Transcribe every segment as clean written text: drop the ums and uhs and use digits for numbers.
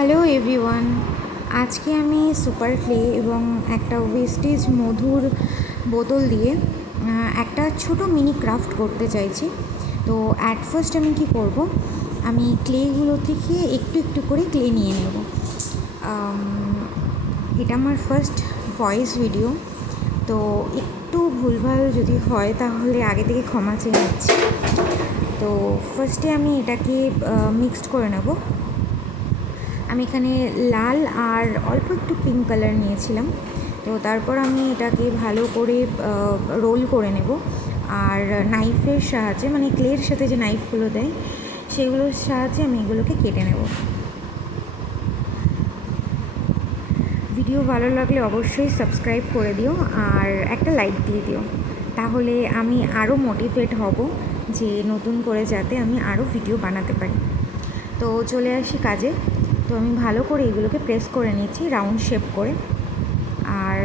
Hello everyone, আজকে আমি super clay এবং একটা ওয়েস্টেজ মধুর বোতল দিয়ে একটা ছোট মিনি ক্রাফট করতে চাইছি। তো অ্যাট ফার্স্ট আমি কি করব, আমি ক্লেগুলো থেকে একটু একটু করে ক্লে নিয়ে নেব। এটা আমার ফার্স্ট ভয়েস ভিডিও, তো একটু ভুলভাল যদি হয় তাহলে আগে থেকে ক্ষমা চেয়ে নিচ্ছি। তো ফার্স্টে আমি এটাকে মিক্সড করে নেব। আমি এখানে লাল আর অল্প একটু পিঙ্ক কালার নিয়েছিলাম। তো তারপর আমি এটাকে ভালো করে রোল করে নেব, আর নাইফের সাহায্যে, মানে ক্লের সাথে যে নাইফগুলো দেয় সেগুলোর সাহায্যে আমি এগুলোকে কেটে নেব। ভিডিও ভালো লাগলে অবশ্যই সাবস্ক্রাইব করে দিও আর একটা লাইক দিয়ে দিও, তাহলে আমি আরও মোটিভেট হব যে নতুন করে যাতে আমি আরও ভিডিও বানাতে পারি। তো চলে আসি কাজে। তো আমি ভালো করে এগুলোকে প্রেস করে নিচ্ছি রাউন্ড শেপ করে। আর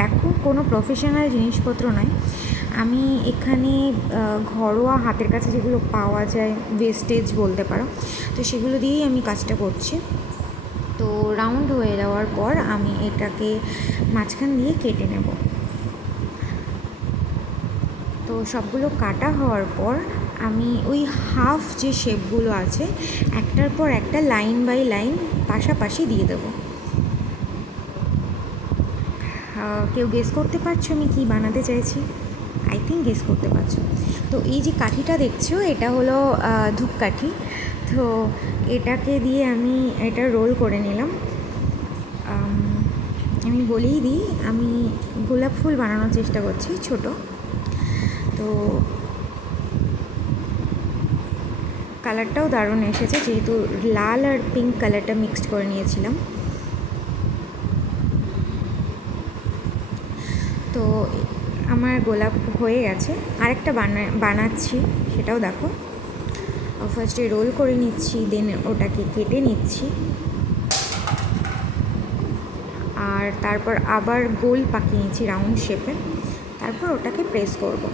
দেখো, কোনো প্রফেশনাল জিনিসপত্র নয়, আমি এখানে ঘরোয়া হাতের কাছে যেগুলো পাওয়া যায়, ওয়েস্টেজ বলতে পারো, তো সেগুলো দিয়েই আমি কাজটা করছি। তো রাউন্ড হয়ে যাওয়ার পর আমি এটাকে মাঝখান দিয়ে কেটে নেব। তো সবগুলো কাটা হওয়ার পর আমি ওই হাফ যে শেপগুলো আছে একটার পর একটা লাইন বাই লাইন পাশাপাশি দিয়ে দেবো। কেউ গেস করতে পারছো আমি কি বানাতে চাইছি? আই থিঙ্ক গেস করতে পারছো। তো এই যে কাঠিটা দেখছো, এটা হলো ধূপকাঠি। তো এটাকে দিয়ে আমি এটা রোল করে নিলাম। আমি বলেই দিই, আমি গোলাপ ফুল বানানোর চেষ্টা করছি ছোট। তো কালারটাও দারুণ এসেছে, যেহেতু লাল আর পিঙ্ক কালারটা মিক্সড করে নিয়েছিলাম। তো আমার গোলাপ হয়ে গেছে, আরেকটা বানাচ্ছি, সেটাও দেখো। ফার্স্টে রোল করে নিচ্ছি, দেন ওটাকে কেটে নিচ্ছি, আর তারপর আবার গোল পাকিয়ে নিচ্ছি রাউন্ড শেপে, তারপর ওটাকে প্রেস করব।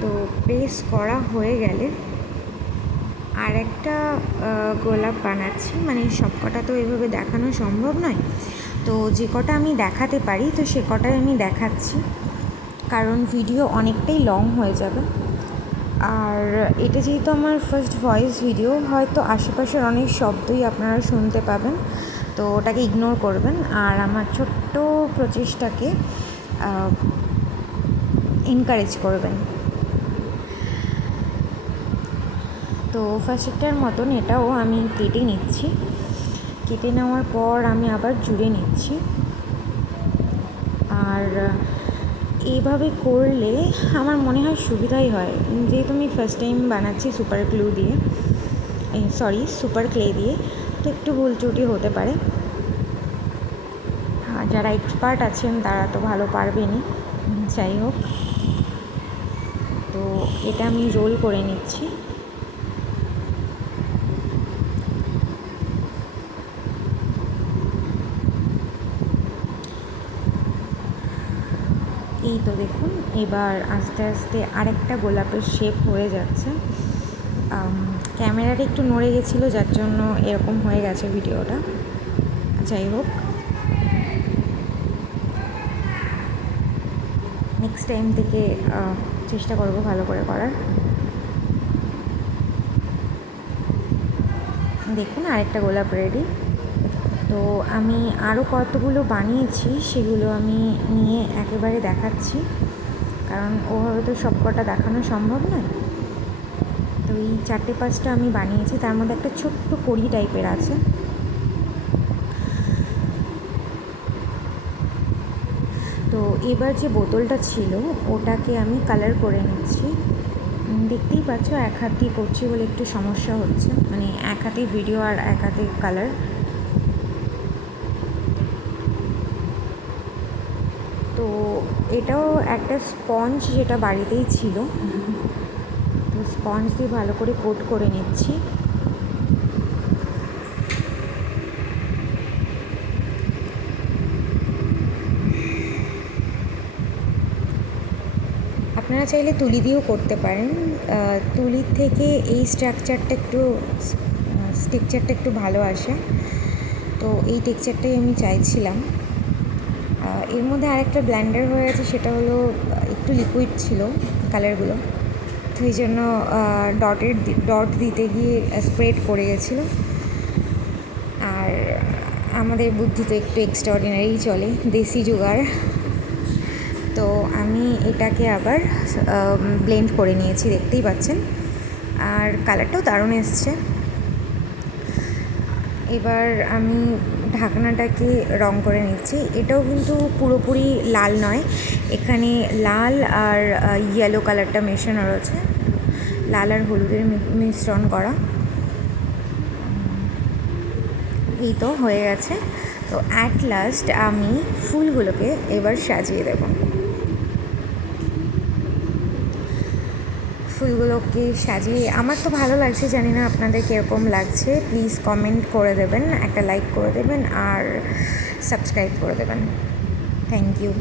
তো প্রেস করা হয়ে গেলে আর একটা গোলাপ বানাচ্ছি, মানে সব কটা তো এভাবে দেখানো সম্ভব নয়, তো যে কটা আমি দেখাতে পারি তো সে কটাই আমি দেখাচ্ছি, কারণ ভিডিও অনেকটাই লং হয়ে যাবে। আর এটা যেহেতু আমার ফার্স্ট ভয়েস ভিডিও, হয়তো আশেপাশের অনেক শব্দই আপনারা শুনতে পাবেন, তো ওটাকে ইগনোর করবেন আর আমার ছোট্ট প্রচেষ্টাকে এনকারেজ করবেন। তো ফার্স্টটার মতন এটাও আমি কেটে নিচ্ছি, কেটে নেওয়ার পর আমি আবার জুড়ে নিচ্ছি। আর এইভাবে করলে আমার মনে হয় সুবিধাই হয়, যেহেতু আমি ফার্স্ট টাইম বানাচ্ছি সুপার ক্লে দিয়ে, তো একটু ভুল ত্রুটি হতে পারে। যারা এক্সপার্ট আছেন তারা তো ভালো পারবেনই, যাই হোক। তো এটা আমি রোল করে নিচ্ছি। এই তো দেখুন, এবার আস্তে আস্তে আরেকটা গোলাপের শেপ হয়ে যাচ্ছে। ক্যামেরাটা একটু নড়ে গেছিলো, যার জন্য এরকম হয়ে গেছে ভিডিওটা। যাই হোক, নেক্সট টাইম থেকে চেষ্টা করব ভালো করে করার। দেখুন, আরেকটা গোলাপ রেডি। তো আমি আরও কতগুলো বানিয়েছি সেগুলো আমি নিয়ে একেবারে দেখাচ্ছি, কারণ ওভাবে তো সব কটা দেখানো সম্ভব নয়। তো এই 4-5টা আমি বানিয়েছি, তার মধ্যে একটা ছোট্ট কড়ি টাইপের আছে। তো এবার যে বোতলটা ছিল ওটাকে আমি কালার করে নিচ্ছি। দেখতেই পাচ্ছ এক হাত দিয়ে করছি বলে একটু সমস্যা হচ্ছে, মানে এক হাতে ভিডিও আর এক হাতে কালার। তো এটাও একটা স্পঞ্জ, যেটা বাড়িতেই ছিল, তো স্পঞ্জ দিয়ে ভালো করে কোট করে নিচ্ছি। আপনারা আপনারা চাইলে তুলি দিয়েও করতে পারেন। তুলির থেকে এই স্ট্রাকচারটা একটু ভালো আসে, তো এই টেক্সচারটাই আমি চাইছিলাম। এর মধ্যে আরেকটা ব্ল্যান্ডার হয়ে গেছে, সেটা হলো একটু লিকুইড ছিল কালারগুলো, তো এই জন্য ডট দিতে গিয়ে স্প্রেড পড়ে গেছিলো। আর আমাদের বুদ্ধি তো একটু এক্সট্রাঅর্ডিনারি চলে, দেশি জোগাড়। তো আমি এটাকে আবার ব্লেন্ড করে নিয়েছি, দেখতেই পাচ্ছেন, আর কালারটাও দারুণ এসছে। এবার আমি ঢাকনাটাকে রং করে নিচ্ছি। এটাও কিন্তু পুরোপুরি লাল নয়, এখানে লাল আর ইয়েলো কালারটা মেশানো রয়েছে, লাল আর হলুদের মিশ্রণ করা। এই তো হয়ে গেছে। তো অ্যাট লাস্ট আমি ফুলগুলোকে এবার সাজিয়ে দেব। ফুলগুলোকে সাজিয়ে আমার তো ভালো লাগছে, জানি না আপনাদের কীরকম লাগছে। প্লিজ কমেন্ট করে দেবেন, একটা লাইক করে দেবেন আর সাবস্ক্রাইব করে দেবেন। Thank you.